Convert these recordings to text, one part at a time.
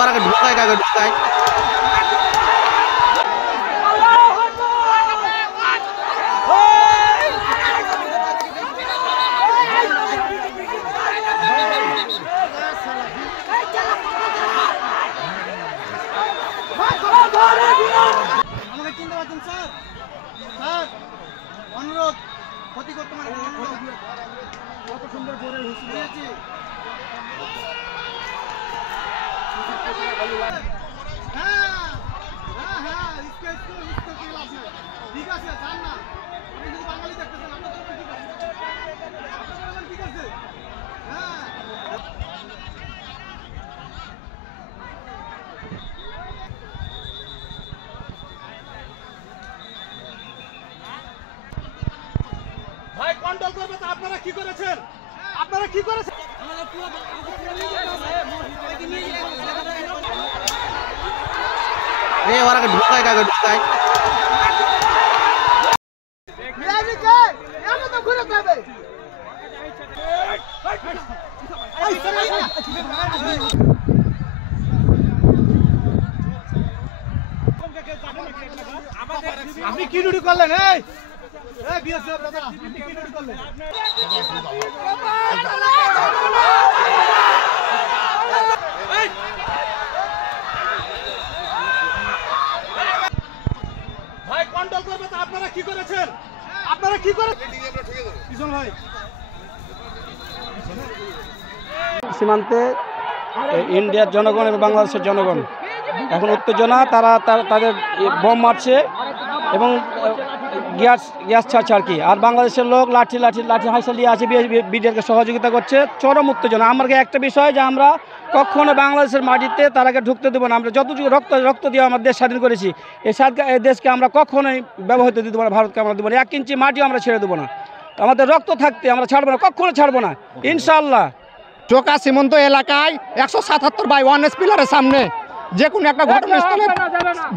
ওরা ঢুকায় কাকে ঢুকায়। আমাকে চিনতে পারছেন স্যার? স্যার অনুরোধ ক্ষতি করতে মানে কত সুন্দর করে হুঁশিয়ে দিয়েছি। ঠিক আছে যান না, আপনি যদি বাঙালি দেখতেছেন আপনার ঠিক আছে, ঠিক আছে। হ্যাঁ ভাই কন্ট্রোল করবে তো। আপনারা কি করেছেন? আপনারা কি করেছেন? ওরা ঢুকায় কাকে ঢুকায়। আপনি কি ডিউটি করলেন? এই বিএসএফ দাদা আপনি কি ডিউটি করলেন? ভাই কন্ট্রোল করবে তো। আপনারা কি করেছেন? আপনারা কি করেছেন? কিশোর ভাই সীমান্তে ইন্ডিয়ার জনগণ এবং বাংলাদেশের জনগণ এখন উত্তেজনা, তারা তাদের বোম মারছে এবং গ্যাস ছাড়ছে আর কি। আর বাংলাদেশের লোক লাঠি হাইসা নিয়ে আছে, বিডিআরকে সহযোগিতা করছে। চরম উত্তেজনা। আমার একটা বিষয় যে আমরা কখনো বাংলাদেশের মাটিতে তারাকে ঢুকতে দেবো না। আমরা যতটুকু রক্ত দিয়ে আমার দেশ স্বাধীন করেছি, এই দেশকে আমরা কখনোই ব্যবহৃত দিতে পারবো না, ভারতকে আমরা দেবো না। 1 ইঞ্চি মাটিও আমরা ছেড়ে দেবো না। আমাদের রক্ত থাকতে আমরা ছাড়বো না, কখনো ছাড়বো না ইনশাআল্লাহ। চোকা সীমান্ত এলাকায় 177/1 পিলারের সামনে যে কোনো একটা ঘটনাস্থলে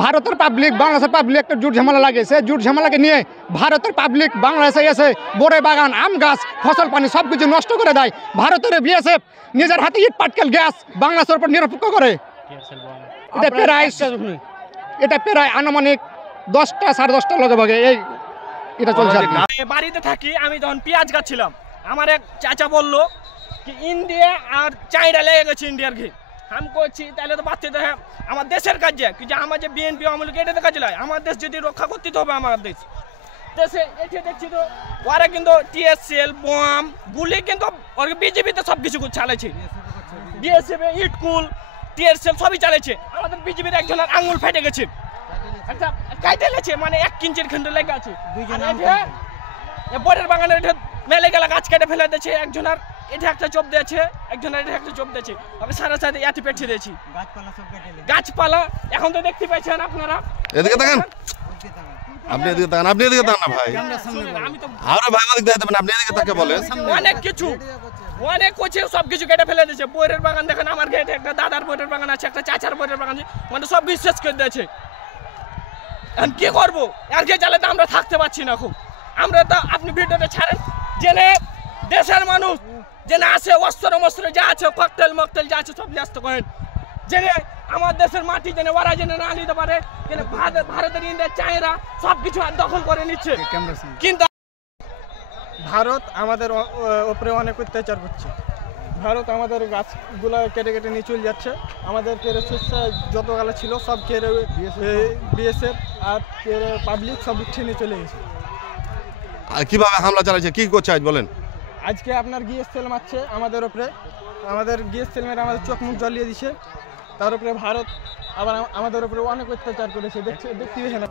ভারতের পাবলিক বাংলাদেশের পাবলিক একটা জুট ঝামেলা লাগে। সেই জুট ঝামেলাকে নিয়ে ভারতের পাবলিক বাংলাদেশে এসে বড়ে বাগান, আম গাছ, ফসল পানি সব কিছু নষ্ট করে দেয়। ভারতের বিএসএফ নিজের হাতে ইট পাটকেল গ্যাস বাংলাদেশের উপর নিরপেক্ষ করে। এটা প্রায় আনুমানিক 10টা 10:30 লগে ভাগে এই এটা চলছে। বাড়িতে থাকি, আমি যখন পেঁয়াজ গাচ্ছিলাম আমার এক চাচা বললো কি ইন্ডিয়া আর চাইনা লেগে গেছে ইন্ডিয়ার ঘি। আমি করছি তাহলে তো বাচ্চাদের আমার দেশের কাজে কি যে আমার যে বিএনপি আমলকে এটাতে কাজে লাগে। আমার দেশ যদি রক্ষা করতে হবে, আমার দেশে এটি দেখছি তো ওরা কিন্তু টিএসএল বোম গুলি কিন্তু বিজেপিতে সব কিছু চালাইছে। বিএসএফ ইটকুল টিএসএল সবই চালাইছে। আমাদের বিজেপির একজনের আঙুল ফেটে গেছে, একটা কাইটে লেছে, মানে 1 ইঞ্চির খন্ড লেগে আছে। বরের বাগানের মেলে গেলা গাছ কেটে ফেলে দিয়েছে। একজনের এটা একটা চোপ দিয়েছে, একজনের এটা একটা চোপ দিয়েছে। আমি সারা সাথে এতে পেটে দিয়েছি গাছপালা। এখন তো দেখতে পাচ্ছেন আপনারা। এদিকে তাকান, আপনি এদিকে তাকান, আপনি এদিকে তাকান না ভাই। আমি তো আরে ভাই ওদিকে দেখতে পারেন, আপনি এদিকে তাকে বলেন। অনেক কিছু অনেক কোচে সব কিছু কেটে ফেলে দিয়েছে। বইয়ের বাগান দেখেন, আমার গেটে একটা দাদার বইয়ের বাগান আছে, একটা চাচার বইয়ের বাগান আছে, মানে সব বিশ্বাস করে দিয়েছে। এখন কি করবো? আর কে চালাতে আমরা থাকতে পারছি না। খুব আমরা তো আপনি ভিডিওটা ছাড়েন, জেনে দেশের মানুষ জেনে আছে অস্ত্র যা আছে, ককটেল মকটেল যা আছে সব ব্যস্ত করেন, জেনে আমার দেশের মাটি জেনে ওরা জেনে না নিতে পারে, জেনে ভারতের ইন্ডিয়া চায়না সব কিছু দখল করে নিচ্ছে। কিন্তু ভারত আমাদের উপরে অনেক অত্যাচার করছে। ভারত আমাদের গাছগুলো কেটে কেটে নিয়ে চলে যাচ্ছে। আমাদের কেড়ে যত গালা ছিল সব কেড়ে বিএসএফ আর কেড়ে পাবলিক সব উঠিয়ে নিয়ে চলে গেছে। আর কিভাবে হামলা চালাচ্ছে, কি করছে আজ বলেন? আজকে আপনার গ্যাস তেল মারছে আমাদের উপরে, আমাদের গ্যাস তেল মেরে আমাদের চোখ মুখ জ্বলিয়ে দিছে। তার উপরে ভারত আবার আমাদের উপরে অনেক অত্যাচার করেছে, দেখতে না।